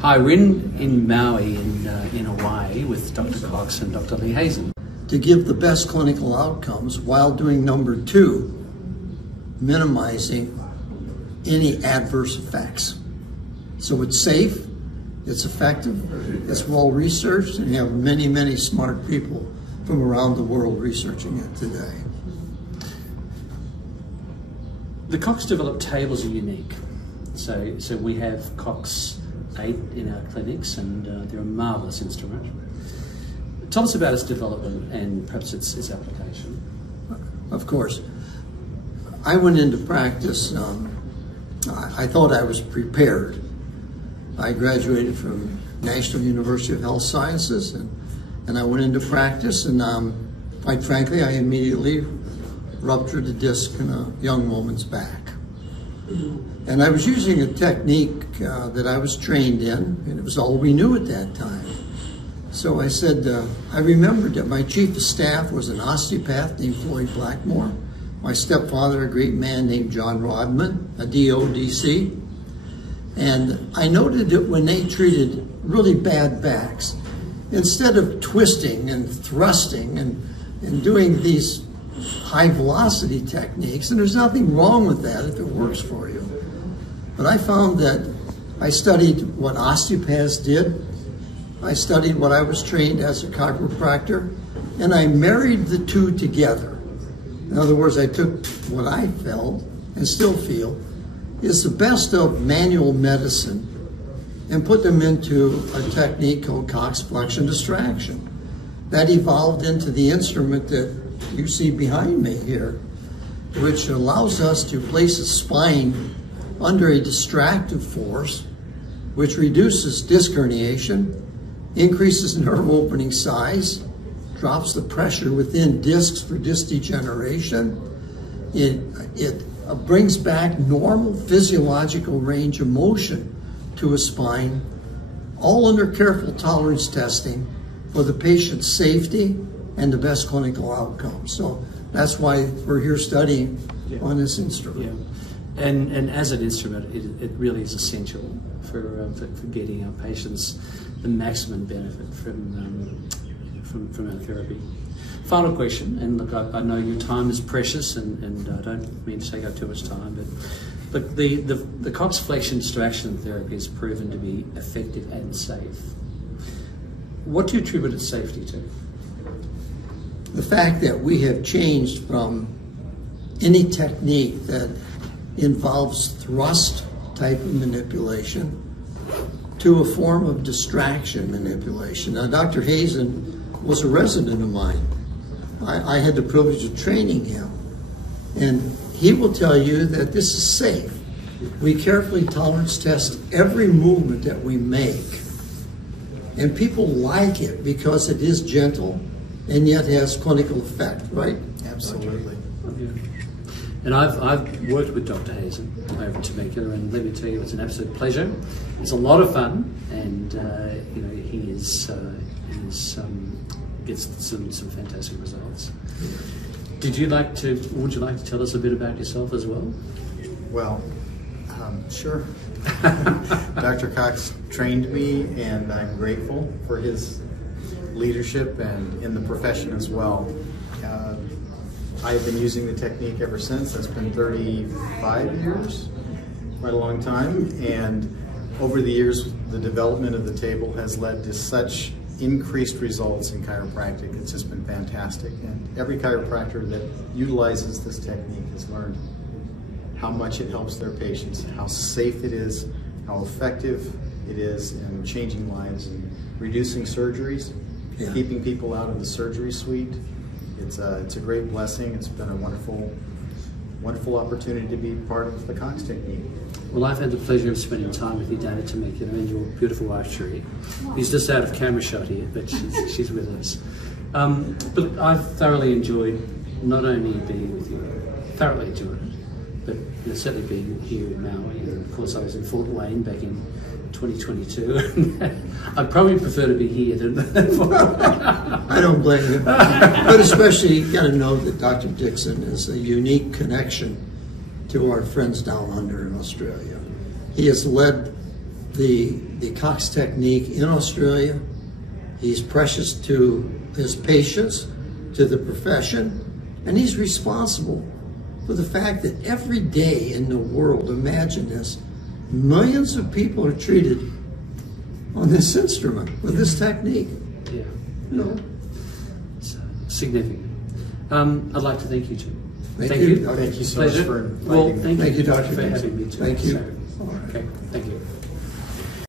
Hi, we're in Maui in Hawaii with Dr. Cox and Dr. Hazen. To give the best clinical outcomes while doing number two, minimizing any adverse effects. So it's safe, it's effective, it's well researched, and you have many, many smart people from around the world researching it today. The Cox developed tables are unique. So we have Cox8 in our clinics, and they're a marvellous instrument. Tell us about its development and perhaps its application. Of course. I went into practice, I thought I was prepared. I graduated from National University of Health Sciences, and I went into practice, and quite frankly, I immediately ruptured a disc in a young woman's back. And I was using a technique that I was trained in, and it was all we knew at that time. So I said, I remembered that my chief of staff was an osteopath named Floyd Blackmore, my stepfather, a great man named John Rodman, a DODC. And I noted that when they treated really bad backs, instead of twisting and thrusting and doing these high velocity techniques, and there's nothing wrong with that if it works for you. But I found that I studied what osteopaths did, I studied what I was trained as a chiropractor, and I married the two together. In other words, I took what I felt, and still feel, is the best of manual medicine and put them into a technique called Cox Flexion distraction. That evolved into the instrument that you see behind me here, which allows us to place a spine under a distractive force, which reduces disc herniation, increases nerve opening size, drops the pressure within discs for disc degeneration. It brings back normal physiological range of motion to a spine, all under careful tolerance testing for the patient's safety and the best clinical outcomes. So that's why we're here studying on this instrument. Yeah. And as an instrument, it really is essential for getting our patients the maximum benefit from our therapy. Final question, and look, I know your time is precious, and I don't mean to take up too much time, but look, the Cox Flexion distraction therapy is proven to be effective and safe. What do you attribute its safety to? The fact that we have changed from any technique that involves thrust type of manipulation to a form of distraction manipulation. Now, Dr. Hazen was a resident of mine. I had the privilege of training him, and he will tell you that this is safe. We carefully tolerance test every movement that we make, and people like it because it is gentle and yet has clinical effect, right? Absolutely. And I've worked with Dr. Hazen over in Temecula, and let me tell you, it's an absolute pleasure. It's a lot of fun, and you know, he gets some fantastic results. Would you like to tell us a bit about yourself as well? Well, sure. Dr. Cox trained me, and I'm grateful for his leadership and in the profession as well. I've been using the technique ever since. That's been 35 years, quite a long time. And over the years, the development of the table has led to such increased results in chiropractic. It's just been fantastic. And every chiropractor that utilizes this technique has learned how much it helps their patients, how safe it is, how effective it is in changing lives and reducing surgeries, keeping people out of the surgery suite. It's a great blessing. It's been a wonderful opportunity to be part of the Cox technique. Well, I've had the pleasure of spending time with you down at Temecula, and your beautiful wife, Sherry. He's just out of camera shot here, but she's with us. But I've thoroughly enjoyed not only being with you, thoroughly enjoyed it, but certainly being here in Maui. And of course, I was in Fort Wayne back in 2022. I'd probably prefer to be here than I don't blame you. But especially, you got to know that Dr. Dixon is a unique connection to our friends down under in Australia. He has led the Cox technique in Australia. He's precious to his patients, to the profession, and he's responsible for the fact that every day in the world, imagine this, millions of people are treated on this instrument with this technique. Yeah. No. It's significant. I'd like to thank you, Jim. Thank you. Thank you so Pleasure. much for Well, inviting me. thank you Dr. for having me too. Thank you. So, okay, thank you.